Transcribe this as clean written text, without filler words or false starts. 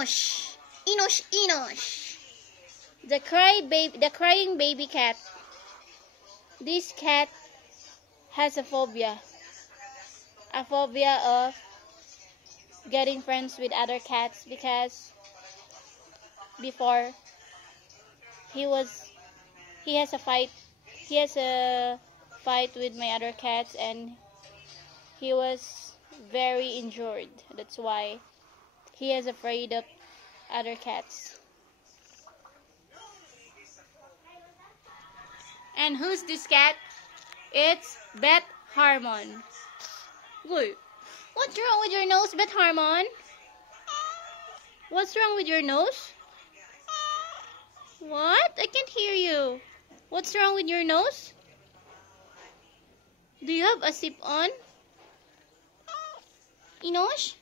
Enosh. Enosh, Enosh. The crying baby cat. This cat has a phobia. A phobia of getting friends with other cats because before he has a fight with my other cats and he was very injured. That's why he is afraid of other cats. And who's this cat? It's Beth Harmon. Wait, what's wrong with your nose, Beth Harmon? What's wrong with your nose? What? I can't hear you. What's wrong with your nose? Do you have a sip on? Enosh?